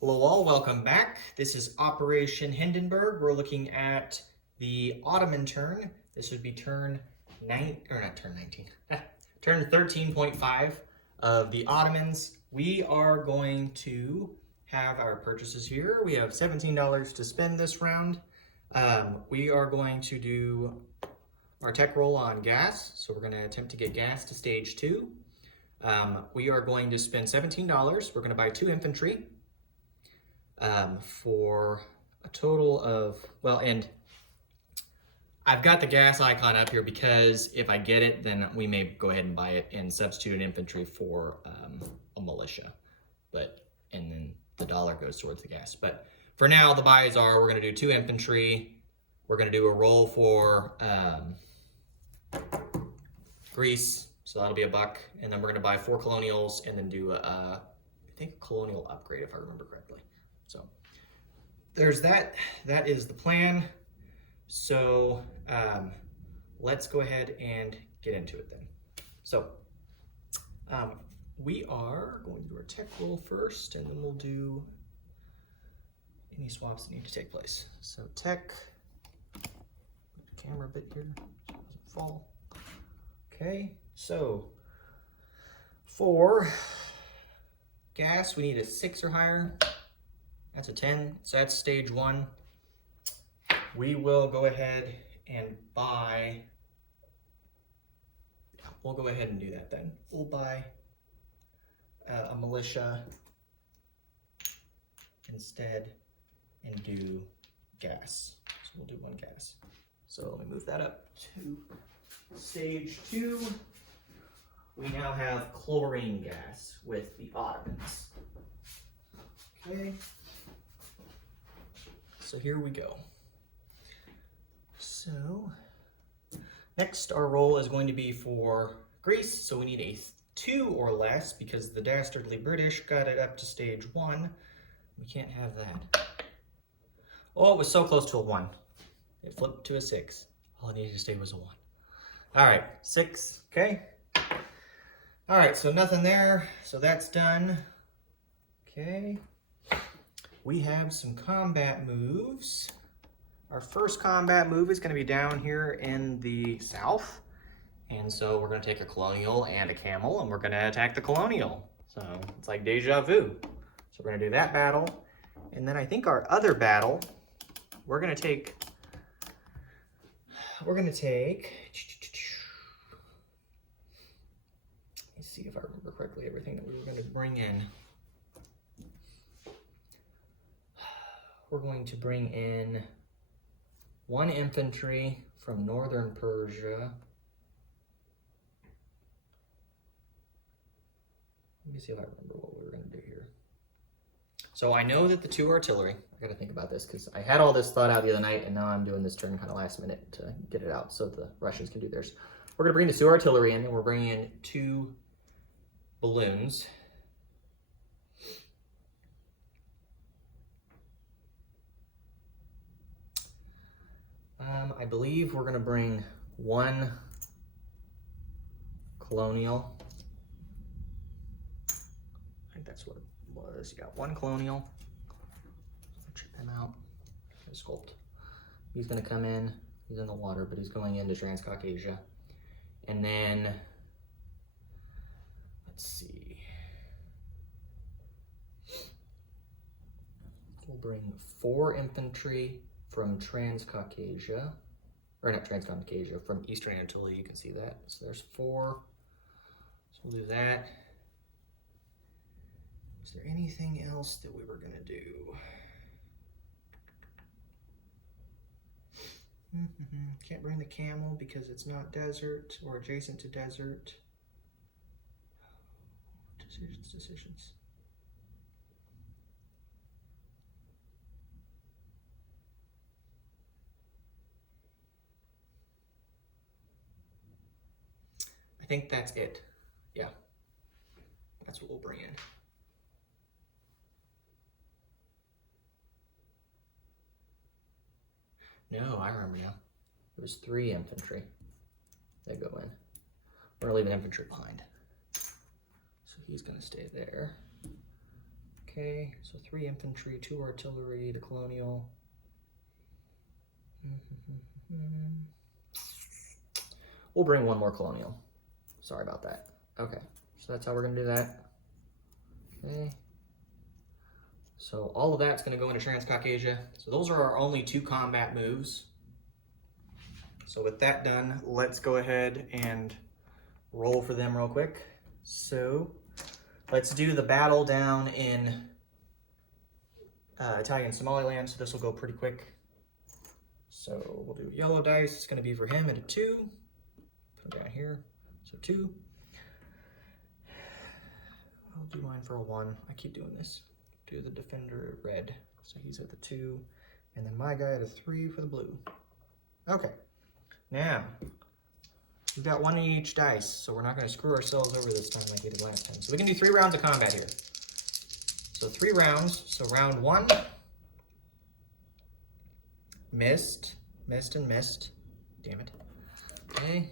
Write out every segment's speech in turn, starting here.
Hello all, welcome back. This is Operation Hindenburg. We're looking at the Ottoman turn. This would be turn 13.5 of the Ottomans. We are going to have our purchases here. We have $17 to spend this round. We are going to do our tech roll on gas. So we're going to attempt to get gas to stage 2. We are going to spend $17. We're going to buy 2 infantry. For a total of, well, and I've got the gas icon up here because if I get it, then we may go ahead and buy it and substitute an infantry for a militia. And then the dollar goes towards the gas. But for now, the buys are, we're going to do 2 infantry. We're going to do a roll for Greece, so that'll be $1. And then we're going to buy 4 colonials and then do I think a colonial upgrade if I remember correctly. So there's that. That is the plan. So let's go ahead and get into it then. So we are going to do our tech roll first, and then we'll do any swaps that need to take place. So tech, camera a bit here so it doesn't fall. Okay, so for gas, we need a 6 or higher. That's a 10, so that's stage 1. We will go ahead and buy, we'll go ahead and do that then. We'll buy a militia instead and do gas. So we'll do 1 gas. So let me move that up to stage 2. We now have chlorine gas with the Ottomans. Okay. So here we go. So next our roll is going to be for Greece. So we need a 2 or less because the dastardly British got it up to stage 1. We can't have that. Oh, it was so close to a 1. It flipped to a 6. All it needed to stay was a 1. All right, 6, okay. All right, so nothing there. So that's done. Okay. We have some combat moves. Our first combat move is going to be down here in the south. And so we're going to take a colonial and a camel, and we're going to attack the colonial. So it's like deja vu. So we're going to do that battle. And then I think our other battle, we're going to take, let's see if I remember correctly everything that we were going to bring in. We're going to bring in 1 infantry from northern Persia. Let me see if I remember what we were going to do here. So I know that the 2 artillery, I got to think about this because I had all this thought out the other night and now I'm doing this turn kind of last minute to get it out so the Russians can do theirs. We're going to bring the 2 artillery in and we're bringing in 2 balloons. I believe we're going to bring 1 colonial. I think that's what it was. You got 1 colonial. Check him out. Sculpt. He's going to come in. He's in the water, but he's going into Transcaucasia. And then, let's see. We'll bring 4 infantry from Transcaucasia, or not Transcaucasia, from Eastern Anatolia, you can see that. So there's 4, so we'll do that. Is there anything else that we were gonna do? Can't bring the camel because it's not desert or adjacent to desert. Decisions. I think that's it. Yeah, that's what we'll bring in. No, I remember now. It was 3 infantry that go in. We're gonna leave an infantry behind. So he's gonna stay there. Okay, so 3 infantry, 2 artillery, the colonial. We'll bring 1 more colonial. Sorry about that. Okay, so that's how we're gonna do that. Okay. So all of that's gonna go into Transcaucasia. So those are our only 2 combat moves. So with that done, let's go ahead and roll for them real quick. So let's do the battle down in Italian Somaliland. So this will go pretty quick. So we'll do yellow dice. It's gonna be for him at a 2. Put it down here, so 2. I'll do mine for a 1. I keep doing this. Do the defender at red. So he's at the 2. And then my guy at a 3 for the blue. Okay. Now, we've got 1 in each dice, so we're not going to screw ourselves over this time like we did last time. So we can do 3 rounds of combat here. So 3 rounds. So round 1, missed, missed, and missed. Damn it. Okay.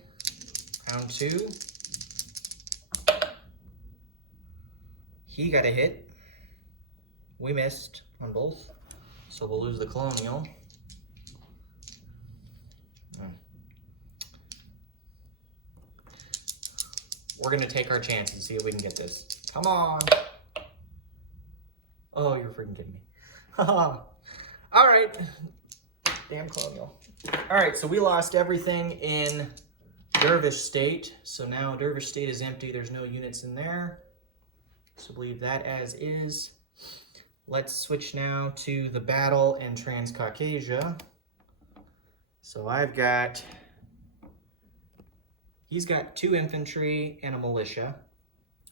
Round 2, he got a hit. We missed on both, so we'll lose the colonial. We're gonna take our chances, see if we can get this. Come on. Oh, you're freaking kidding me. All right. Damn colonial. All right, so we lost everything in Dervish State. So now Dervish State is empty. There's no units in there. So leave that as is. Let's switch now to the battle in Transcaucasia. So he's got 2 infantry and a militia.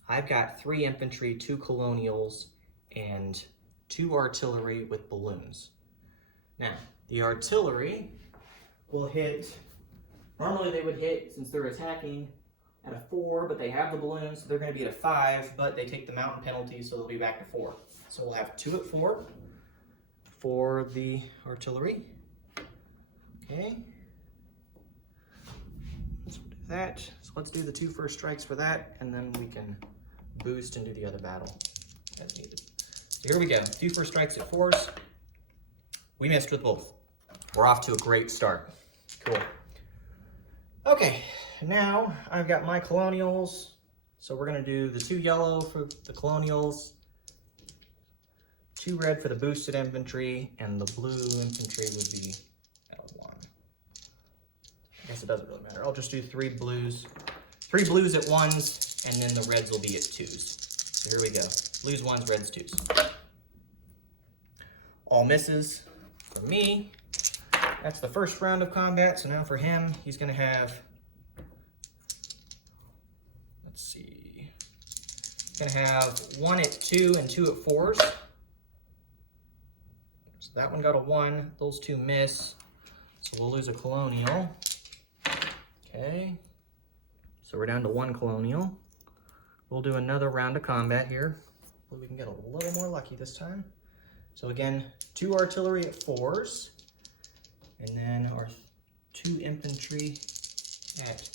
I've got 3 infantry, 2 colonials, and 2 artillery with balloons. Now, the artillery will hit, normally they would hit, since they're attacking, at a 4, but they have the balloons, so they're going to be at a 5, but they take the mountain penalty, so they'll be back to 4. So we'll have 2 at 4 for the artillery. Okay. So we'll do that. So let's do the 2 first strikes for that, and then we can boost and do the other battle as needed. So here we go. 2 first strikes at 4s. We missed with both. We're off to a great start. Cool. Okay, now I've got my colonials. So we're gonna do the 2 yellow for the colonials, 2 red for the boosted infantry, and the blue infantry would be at a 1. I guess it doesn't really matter. I'll just do 3 blues. 3 blues at 1s, and then the reds will be at 2s. So here we go. Blues 1s, reds 2s. All misses for me. That's the first round of combat. So now for him, he's gonna have, let's see, he's gonna have 1 at 2 and 2 at 4s. So that one got a 1, those 2 miss. So we'll lose a colonial. Okay, so we're down to 1 colonial. We'll do another round of combat here. Hopefully we can get a little more lucky this time. So again, 2 artillery at 4s, and then our 2 infantry at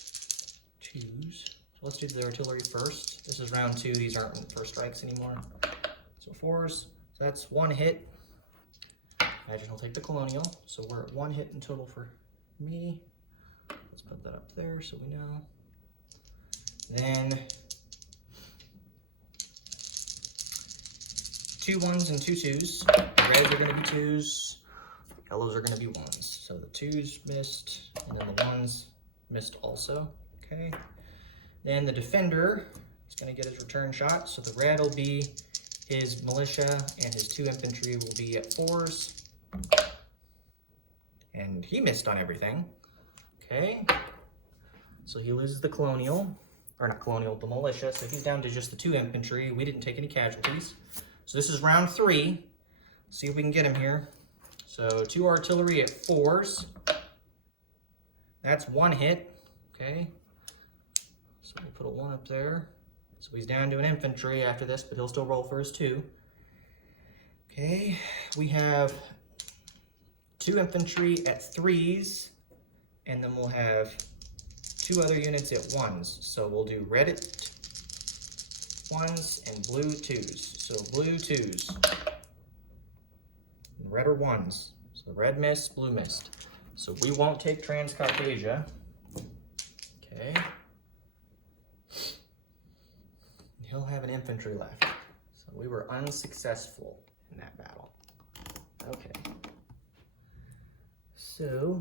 2s. So let's do the artillery first. This is round 2, these aren't first strikes anymore. So 4s, so that's 1 hit. Imagine he'll take the colonial. So we're at 1 hit in total for me. Let's put that up there so we know. Then 2 1s and 2 2s. The reds are going to be 2s. The yellows are going to be 1s. So the 2s missed, and then the 1s missed also. Okay. Then the defender is going to get his return shot. So the red will be his militia, and his 2 infantry will be at 4s. And he missed on everything. Okay. So he loses the colonial, or not colonial, the militia. So he's down to just the 2 infantry. We didn't take any casualties. So this is round 3. See if we can get him here. So 2 artillery at 4s. That's 1 hit. Okay. So we'll put a 1 up there. So he's down to an infantry after this, but he'll still roll for his 2. Okay. We have 2 infantry at 3s, and then we'll have 2 other units at 1s. So we'll do red at ones and blue twos. So blue twos. And red are ones. So red mist, blue mist. So we won't take Transcaucasia. Okay. He'll have an infantry left. So we were unsuccessful in that battle. Okay. So,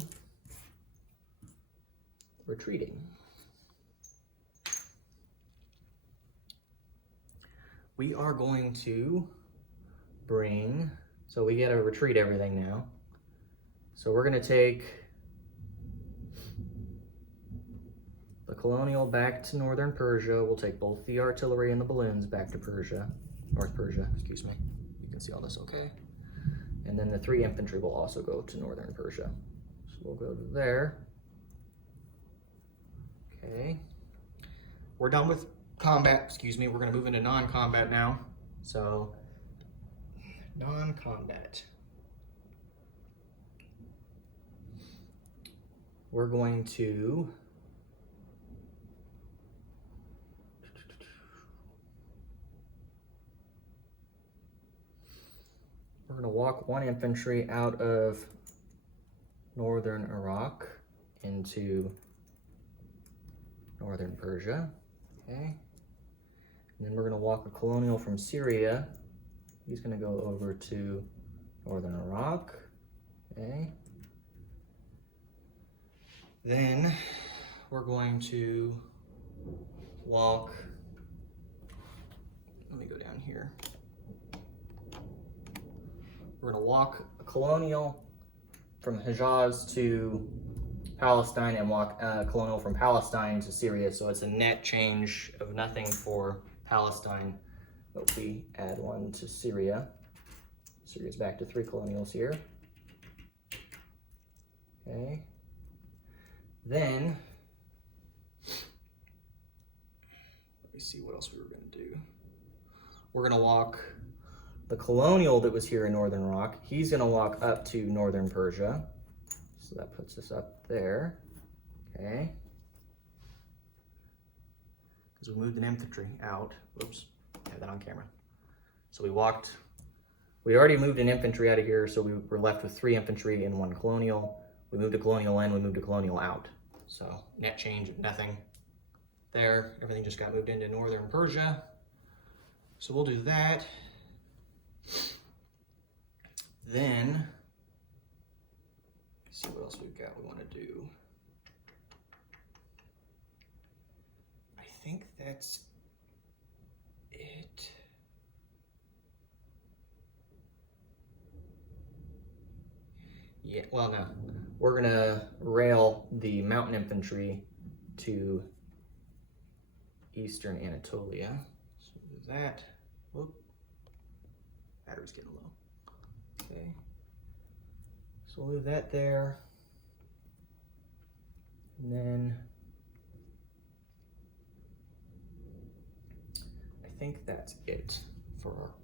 retreating. We are going to bring, so we gotta retreat everything now. So we're gonna take the colonial back to northern Persia. We'll take both the artillery and the balloons back to Persia, North Persia, excuse me. You can see all this okay. And then the 3 infantry will also go to northern Persia. So we'll go to there. Okay. We're done with combat, excuse me. We're gonna move into non-combat now. So, non-combat. We're going to walk 1 infantry out of northern Iraq into northern Persia, okay? And then we're gonna walk a colonial from Syria. He's gonna go over to northern Iraq, okay? Then we're going to walk, let me go down here. We're gonna walk a colonial from Hejaz to Palestine and walk a colonial from Palestine to Syria. So it's a net change of nothing for Palestine, but we add 1 to Syria. Syria's back to 3 colonials here. Okay. Then, let me see what else we were gonna do. We're gonna walk the colonial that was here in northern Iraq. He's gonna walk up to northern Persia. So that puts us up there, okay? Because we moved an infantry out. Whoops, I had that on camera. So we already moved an infantry out of here, so we were left with 3 infantry and 1 colonial. We moved a colonial in, we moved a colonial out. So net change of nothing there. Everything just got moved into northern Persia. So we'll do that. Then, let's see what else we've got we want to do. I think that's it. Yeah, well, no. We're gonna rail the mountain infantry to eastern Anatolia. So we'll do that. Whoop. Battery's getting low. Okay. So we'll leave that there. And then I think that's it for our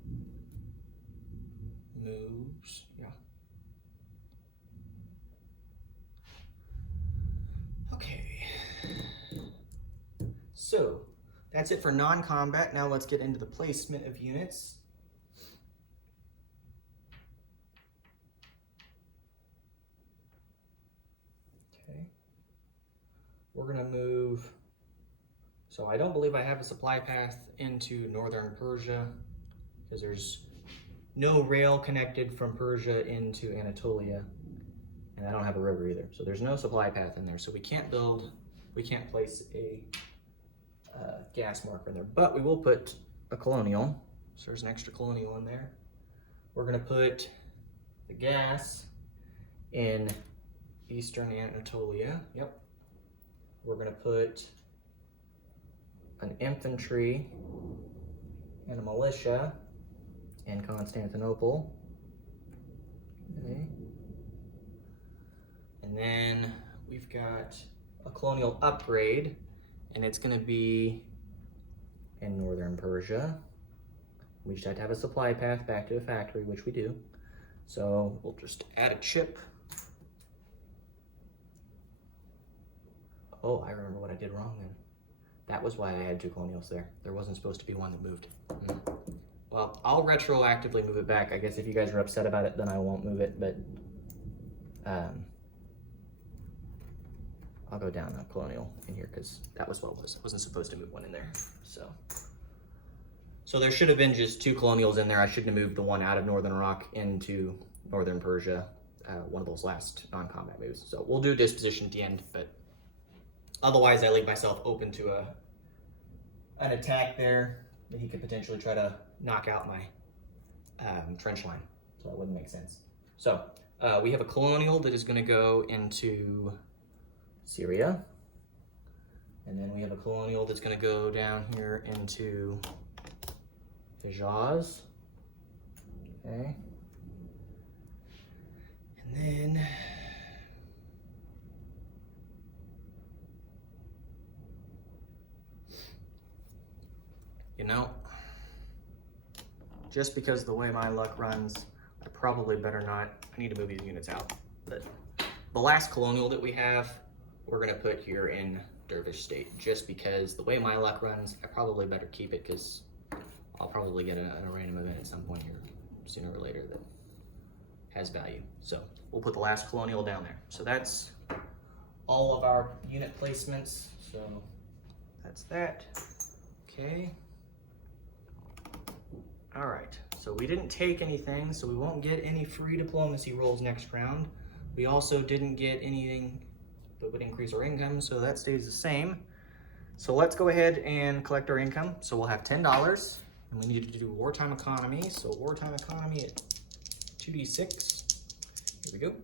moves. Yeah. Okay. So that's it for non-combat. Now let's get into the placement of units. We're gonna move, so I don't believe I have a supply path into northern Persia because there's no rail connected from Persia into Anatolia, and I don't have a river either. So there's no supply path in there. So we can't place a gas marker in there, but we will put a colonial. So there's an extra colonial in there. We're gonna put the gas in eastern Anatolia, yep. We're gonna put an infantry and a militia in Constantinople. Okay. And then we've got a colonial upgrade, and it's gonna be in northern Persia. We just have to have a supply path back to the factory, which we do. So we'll just add a chip. Oh, I remember what I did wrong then. That was why I had 2 colonials there. There wasn't supposed to be one that moved. Well, I'll retroactively move it back. I guess if you guys are upset about it, then I won't move it, but I'll go down a colonial in here because that was what it was. I wasn't supposed to move one in there. So there should have been just 2 colonials in there. I shouldn't have moved the one out of Northern Iraq into Northern Persia, one of those last non-combat moves. So we'll do disposition at the end, but otherwise I leave myself open to an attack there that he could potentially try to knock out my trench line. So that wouldn't make sense. So we have a colonial that is going to go into Syria. And then we have a colonial that's going to go down here into Hijaz. Okay. And then you know, just because the way my luck runs, I probably better not. I need to move these units out. But the last colonial that we have, we're going to put here in Dervish state, just because the way my luck runs, I probably better keep it because I'll probably get a random event at some point here, sooner or later, that has value. So we'll put the last colonial down there. So that's all of our unit placements. So that's that. Okay. All right, so we didn't take anything, so we won't get any free diplomacy rolls next round. We also didn't get anything that would increase our income, so that stays the same. So let's go ahead and collect our income. So we'll have $10, and we need to do wartime economy. So wartime economy at 2d6. Here we go.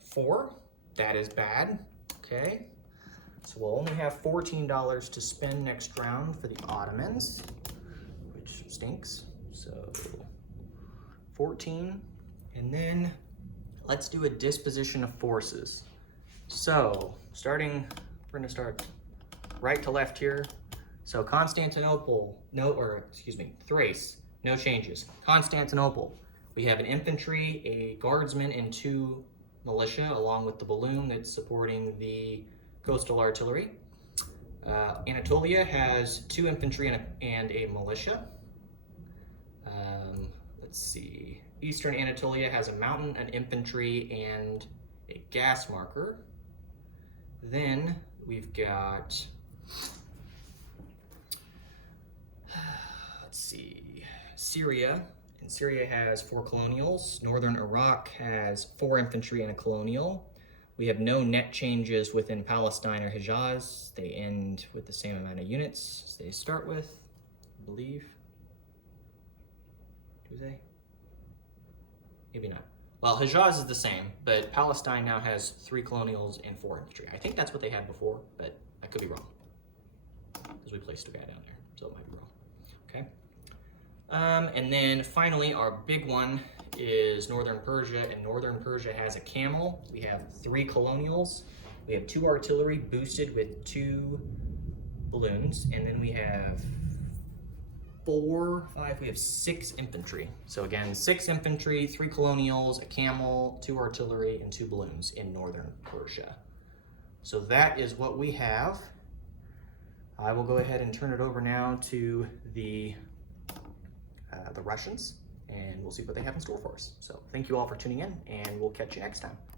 4, that is bad, okay. So we'll only have $14 to spend next round for the Ottomans, which stinks. So 14, and then let's do a disposition of forces. So we're gonna start right to left here. So Constantinople, Thrace, no changes. Constantinople, we have an infantry, a guardsman, and 2 militia, along with the balloon that's supporting the coastal artillery. Anatolia has 2 infantry and a militia. Let's see. Eastern Anatolia has a mountain, an infantry, and a gas marker. Then we've got, let's see, Syria. And Syria has 4 colonials. Northern Iraq has 4 infantry and a colonial. We have no net changes within Palestine or Hijaz. They end with the same amount of units as they start with, I believe. Do they? Maybe not. Well, Hijaz is the same, but Palestine now has 3 colonials and 4 infantry. I think that's what they had before, but I could be wrong, because we placed a guy down there, so it might be wrong. Okay. And then finally, our big one is Northern Persia, and Northern Persia has a camel. We have 3 colonials. We have 2 artillery boosted with 2 balloons, and then we have we have 6 infantry. So again, 6 infantry, 3 colonials, a camel, 2 artillery, and 2 balloons in Northern Persia. So that is what we have. I will go ahead and turn it over now to the Russians, and we'll see what they have in store for us. So thank you all for tuning in, and we'll catch you next time.